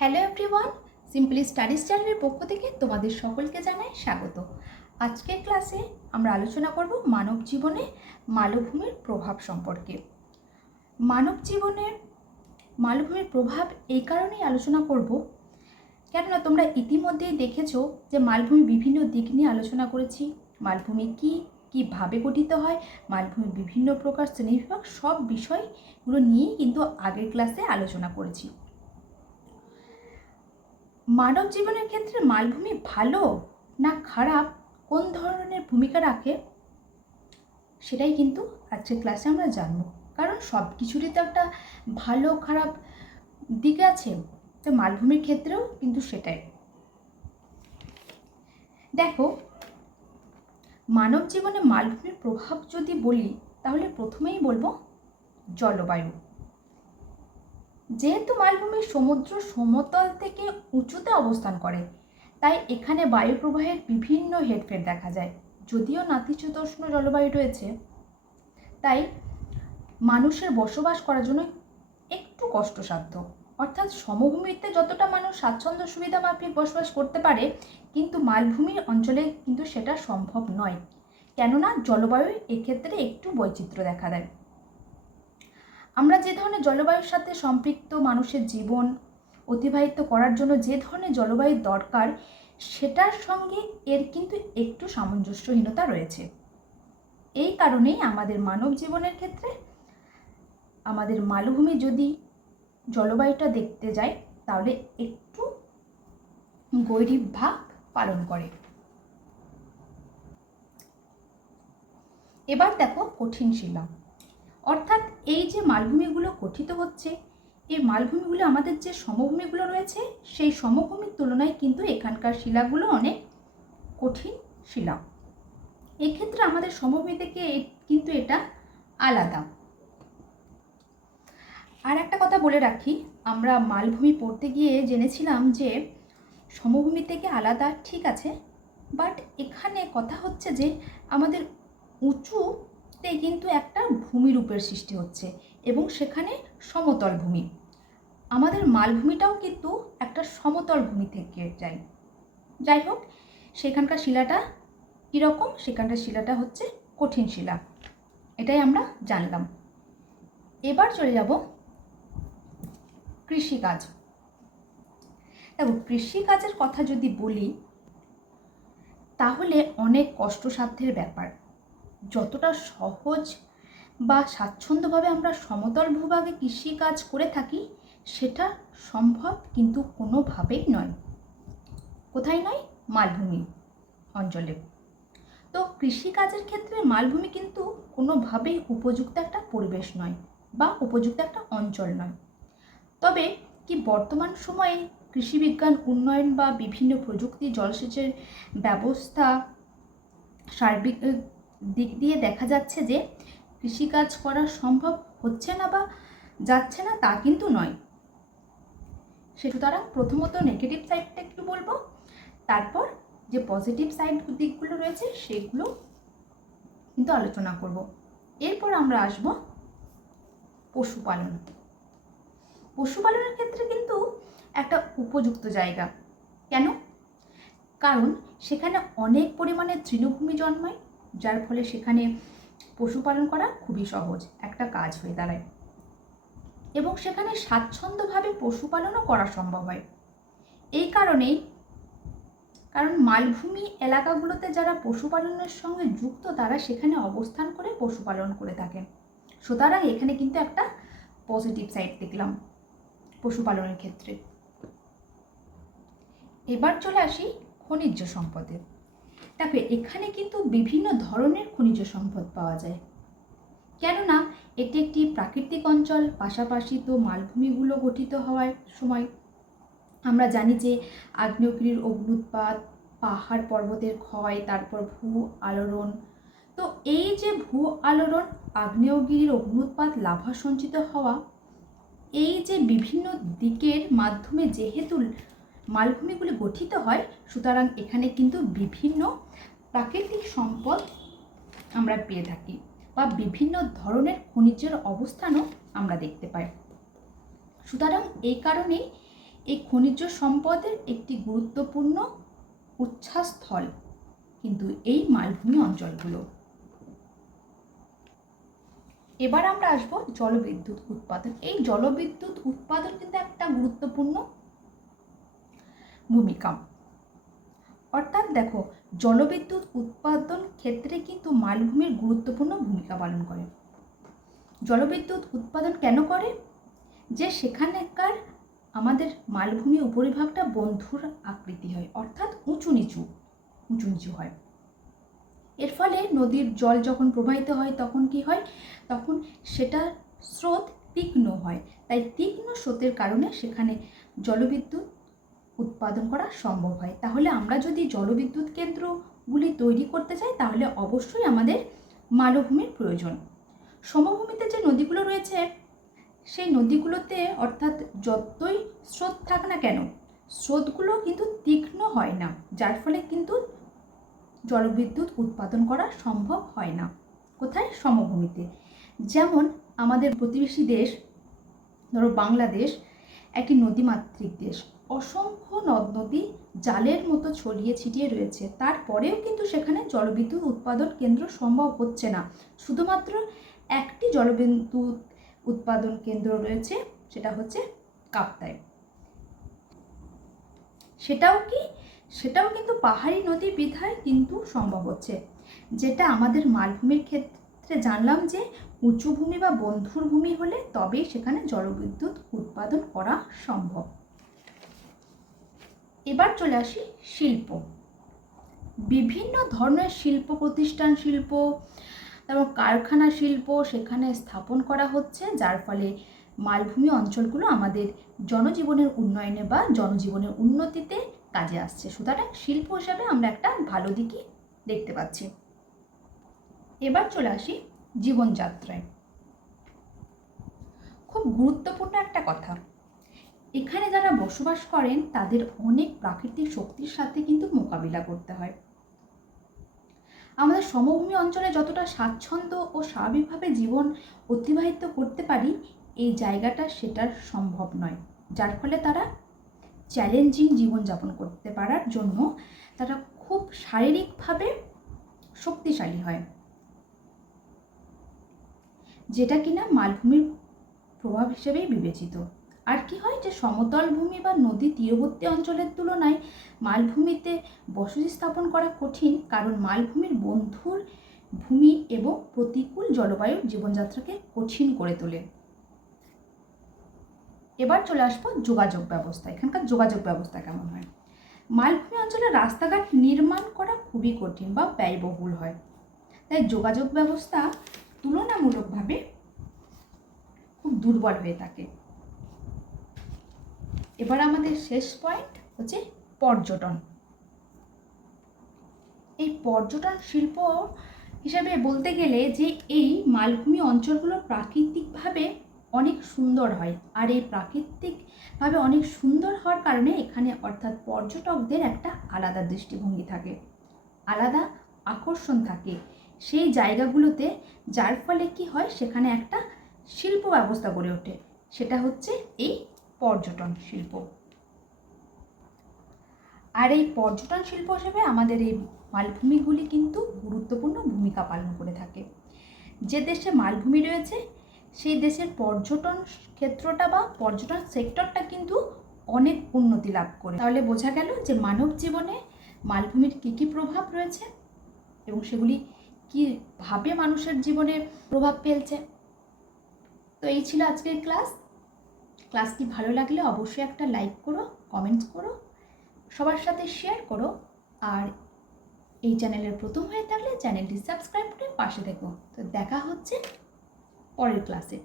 Hello everyone simply studies চ্যানেলের পক্ষ থেকে তোমাদের সকলকে জানাই স্বাগত। আজকের ক্লাসে আমরা আলোচনা করব মানব জীবনে মালভূমির প্রভাব সম্পর্কে। মানব জীবনের মালভূমির প্রভাব এই কারণেই আলোচনা করব, কেননা তোমরা ইতিমধ্যেই দেখেছ যে মালভূমি বিভিন্ন দিক নিয়ে আলোচনা করেছি। মালভূমি কী, কীভাবে গঠিত হয়, মালভূমি বিভিন্ন প্রকার শ্রেণীবিভাগ, সব বিষয়গুলো নিয়েই কিন্তু আগের ক্লাসে আলোচনা করেছি। মানব জীবনের ক্ষেত্রে মালভূমি ভালো না খারাপ কোন ধরনের ভূমিকা রাখে? সেটাই কিন্তু আজকের ক্লাসে আমরা জানব। কারণ সব কিছুরই তো একটা ভালো খারাপ দিক আছে। তো মালভূমির ক্ষেত্রেও কিন্তু সেটাই। দেখো, মানব জীবনে মালভূমির প্রভাব যদি বলি, তাহলে প্রথমেই বলব জলবায়ু। যেহেতু মালভূমি সমুদ্র সমতল থেকে উঁচুতে অবস্থান করে, তাই এখানে বায়ু প্রবাহের বিভিন্ন হেরফের দেখা যায়, যদিও নাতিশীতোষ্ণ জলবায়ু রয়েছে। তাই মানুষের বসবাস করার জন্য একটু কষ্টসাধ্য। অর্থাৎ সমভূমিতে যতটা মানুষ স্বাচ্ছন্দ্য সুবিধা মাফিক বসবাস করতে পারে, কিন্তু মালভূমির অঞ্চলে কিন্তু সেটা সম্ভব নয়। কেননা জলবায়ু এক্ষেত্রে একটু বৈচিত্র্য দেখা দেয়। আমরা যে ধরনের জলবায়ুর সাথে সম্পৃক্ত মানুষের জীবন অতিবাহিত করার জন্য যে ধরনের জলবায়ুর দরকার, সেটার সঙ্গে এর কিন্তু একটু সামঞ্জস্যহীনতা রয়েছে। এই কারণেই আমাদের মানব জীবনের ক্ষেত্রে আমাদের মালভূমি যদি জলবায়ুটা দেখতে যায়, তাহলে একটু গৈরিব ভাব পালন করে। এবার দেখো কঠিন শিলা। অর্থাৎ এই যে মালভূমিগুলো গঠিত হচ্ছে, এই মালভূমিগুলো আমাদের যে সমভূমিগুলো রয়েছে, সেই সমভূমির তুলনায় কিন্তু এখানকার শিলাগুলো অনেক কঠিন শিলা। এক্ষেত্রে আমাদের সমভূমি থেকে কিন্তু এটা আলাদা। আর একটা কথা বলে রাখি, আমরা মালভূমি পড়তে গিয়ে জেনেছিলাম যে সমভূমি থেকে আলাদা ঠিক আছে, বাট এখানে কথা হচ্ছে যে আমাদের উঁচুতে কিন্তু একটা ভূমিরূপের সৃষ্টি হচ্ছে এবং সেখানে সমতল ভূমি। আমাদের মালভূমিটাও কিন্তু একটা সমতল ভূমি থেকে যায়। যাই হোক, সেখানকার শিলাটা কীরকম? সেখানকার শিলাটা হচ্ছে কঠিন শিলা। এটাই আমরা জানলাম। এবার চলে যাব কৃষিকাজ। দেখো, কৃষিকাজের কথা যদি বলি, তাহলে অনেক কষ্টসাধ্যের ব্যাপার। যতটা সহজ বা স্বাচ্ছন্দ্যভাবে আমরা সমতল ভূভাগে কৃষিকাজ করে থাকি, সেটা সম্ভব কিন্তু কোনোভাবেই নয়। কোথায় নয়? মালভূমি অঞ্চলে। তো কৃষিকাজের ক্ষেত্রে মালভূমি কিন্তু কোনোভাবেই উপযুক্ত একটা পরিবেশ নয় বা উপযুক্ত একটা অঞ্চল নয়। তবে কি বর্তমান সময়ে কৃষিবিজ্ঞান উন্নয়ন বা বিভিন্ন প্রযুক্তি জলসেচের ব্যবস্থা, সার্বিক দিক দিয়ে দেখা যাচ্ছে যে কৃষিকাজ করা সম্ভব হচ্ছে না বা যাচ্ছে না তা কিন্তু নয়। সে সুতরাং প্রথমত নেগেটিভ সাইডটা একটু বলব, তারপর যে পজিটিভ সাইড দিকগুলো রয়েছে সেগুলো কিন্তু আলোচনা করব। এরপর আমরা আসব পশুপালন পশুপালনের ক্ষেত্রে কিন্তু একটা উপযুক্ত জায়গা। কেন? কারণ সেখানে অনেক পরিমাণে তৃণভূমি জন্মায় যার ফলে সেখানে পশুপালন করা খুবই সহজ, একটা কাজ হয়ে দাঁড়ায়। এবং সেখানে স্বাচ্ছন্দ্যভাবে পশুপালনও করা সম্ভব হয়। এই কারণেই, কারণ মালভূমি এলাকাগুলোতে যারা পশুপালনের সঙ্গে যুক্ত, তারা সেখানে অবস্থান করে পশুপালন করে থাকেন। সুতরাং এখানে কিন্তু একটা পজিটিভ সাইড দেখলাম পশুপালনের ক্ষেত্রে। এবার চলে আসি খনিজ সম্পদে। দেখো এখানে কিন্তু বিভিন্ন ধরনের খনিজ সম্পদ পাওয়া যায়। কেননা, এটি একটি প্রাকৃতিক অঞ্চল, পাশাপাশি তো মালভূমিগুলো গঠিত হওয়ার সময়। আমরা জানি যে আগ্নেয়গিরির অগ্নুৎপাত পাহাড় পর্বতের ক্ষয়, তারপর ভূ আলোড়ন। তো এই যে ভূ আলোড়ন, আগ্নেয়গিরির অগ্নুৎপাত লাভা সঞ্চিত হওয়া, এই যে বিভিন্ন দিকের মাধ্যমে যেহেতু মালভূমিগুলি গঠিত হয়, সুতরাং এখানে কিন্তু বিভিন্ন প্রাকৃতিক সম্পদ আমরা পেয়ে থাকি বা বিভিন্ন ধরনের খনিজের অবস্থানও আমরা দেখতে পাই। সুতরাং এই কারণেই এই খনিজ সম্পদের একটি গুরুত্বপূর্ণ উচ্ছ্বাসস্থল কিন্তু এই মালভূমি অঞ্চলগুলো। এবার আমরা আসব জলবিদ্যুৎ উৎপাদন। এই জলবিদ্যুৎ উৎপাদন কিন্তু একটা গুরুত্বপূর্ণ ভূমিকা অর্থাৎ দেখো, জলবিদ্যুৎ উৎপাদন ক্ষেত্রে কিন্তু মালভূমির গুরুত্বপূর্ণ ভূমিকা পালন করে। জলবিদ্যুৎ উৎপাদন কেন করে? যে সেখানেকার আমাদের মালভূমি উপরিভাগটা বন্ধুর আকৃতি হয়, অর্থাৎ উঁচু নিচু উঁচু নিচু হয়। এর ফলে নদীর জল যখন প্রবাহিত হয়, তখন কি হয়? তখন সেটা স্রোত তীক্ষ্ণ হয়। তাই তীক্ষ্ণ স্রোতের কারণে সেখানে জলবিদ্যুৎ উৎপাদন করা সম্ভব হয়। তাহলে আমরা যদি জলবিদ্যুৎ কেন্দ্রগুলি তৈরি করতে চাই, তাহলে অবশ্যই আমাদের মালভূমির প্রয়োজন। সমভূমিতে যে নদীগুলো রয়েছে, সেই নদীগুলোতে অর্থাৎ যতই স্রোত থাক না কেন, স্রোতগুলো কিন্তু তীক্ষ্ণ হয় না, যার ফলে কিন্তু জলবিদ্যুৎ উৎপাদন করা সম্ভব হয় না। কোথায়? সমভূমিতে। যেমন আমাদের প্রতিবেশী দেশ, ধরো বাংলাদেশ, একটি নদীমাতৃক দেশ। অসংখ্য নদ নদী জালের মতো ছড়িয়ে ছিটিয়ে রয়েছে। তারপরেও কিন্তু সেখানে জলবিদ্যুৎ উৎপাদন কেন্দ্র সম্ভব হচ্ছে না। শুধুমাত্র একটি জলবিদ্যুৎ উৎপাদন কেন্দ্র রয়েছে, সেটা হচ্ছে কাপ্তায় সেটাও কি, সেটাও কিন্তু পাহাড়ি নদী বিধায় কিন্তু সম্ভব হচ্ছে। যেটা আমাদের মালভূমির ক্ষেত্রে জানলাম যে, উঁচু ভূমি বা বন্ধুর ভূমি হলে তবেই সেখানে জলবিদ্যুৎ উৎপাদন করা সম্ভব। এবার চলে আসি শিল্প। বিভিন্ন ধরনের শিল্প প্রতিষ্ঠান শিল্প তারপর কারখানা শিল্প সেখানে স্থাপন করা হচ্ছে, যার ফলে মালভূমি অঞ্চলগুলো আমাদের জনজীবনের উন্নয়নে বা জনজীবনের উন্নতিতে কাজে আসছে। সুতরাং শিল্প হিসাবে আমরা একটা ভালো দিকই দেখতে পাচ্ছি। এবার চলে আসি জীবনযাত্রায়। খুব গুরুত্বপূর্ণ একটা কথা এখানে যারা বসবাস করেন, তাদের অনেক প্রাকৃতিক শক্তির সাথে কিন্তু মোকাবিলা করতে হয়। আমাদের সমভূমি অঞ্চলে যতটা স্বাচ্ছন্দ্য ও স্বাভাবিকভাবে জীবন অতিবাহিত করতে পারি, এই জায়গাটা সেটার সম্ভব নয়। যার ফলে তারা চ্যালেঞ্জিং জীবনযাপন করতে পারার জন্য তারা খুব শারীরিকভাবে শক্তিশালী হয়। যেটা কিনা মালভূমির প্রভাব হিসেবেই বিবেচিত। আর কি হয় যে সমতল ভূমি বা নদী তীরবর্তী অঞ্চলের তুলনায় মালভূমিতে বসতি স্থাপন করা কঠিন কারণ মালভূমির বন্ধুর ভূমি এবং প্রতিকূল জলবায়ুর জীবনযাত্রাকে কঠিন করে তোলে। এবার চলে আসব যোগাযোগ ব্যবস্থা। এখানকার যোগাযোগ ব্যবস্থা কেমন হয়? মালভূমি অঞ্চলে রাস্তাঘাট নির্মাণ করা খুবই কঠিন বা ব্যয়বহুল হয়। তাই যোগাযোগ ব্যবস্থা তুলনামূলকভাবে খুব দুর্বল হয়ে থাকে। এবার আমাদের শেষ পয়েন্ট হচ্ছে পর্যটন। এই পর্যটন শিল্প হিসাবে বলতে গেলে যে এই মালভূমি অঞ্চলগুলো প্রাকৃতিকভাবে অনেক সুন্দর হয় আর এই প্রাকৃতিকভাবে অনেক সুন্দর হওয়ার কারণে এখানে অর্থাৎ পর্যটকদের একটা আলাদা দৃষ্টিভঙ্গি থাকে, আলাদা আকর্ষণ থাকে। সেই জায়গাগুলোতে যার ফলে কি হয়? সেখানে একটা শিল্প ব্যবস্থা গড়ে ওঠে। সেটা হচ্ছে এই পর্যটন শিল্প। আর এই পর্যটন শিল্প হিসেবে আমাদের এই মালভূমিগুলি কিন্তু গুরুত্বপূর্ণ ভূমিকা পালন করে থাকে। যে দেশে মালভূমি রয়েছে, সেই দেশের পর্যটন ক্ষেত্রটা বা পর্যটন সেক্টরটা কিন্তু অনেক উন্নতি লাভ করে। তাহলে বোঝা গেল যে মানব জীবনে মালভূমির কী কী প্রভাব রয়েছে এবং সেগুলি কীভাবে মানুষের জীবনে প্রভাব ফেলছে। তো এই ছিল আজকের ক্লাস। ক্লাসটি ভালো লাগলে অবশ্যই একটা লাইক করো, কমেন্টস করো, সবার সাথে শেয়ার করো। আর এই চ্যানেলের প্রথম হয়ে থাকলে চ্যানেলটি সাবস্ক্রাইব করে পাশে দেখো তো দেখা হচ্ছে পরের ক্লাসে।